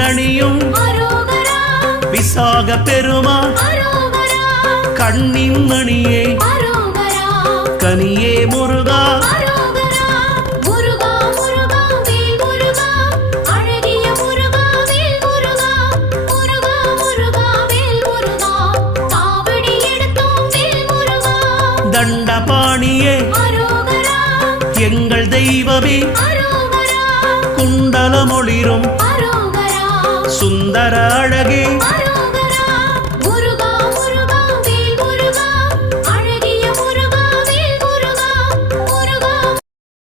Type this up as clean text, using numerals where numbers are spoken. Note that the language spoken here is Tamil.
தேரணியும் விசாக பெருமான் கண்ணின் மணியே கனியே முருகா தண்டபாணியே எங்கள் தெய்வமே குண்டலமொளிரும் சுந்தர அழகே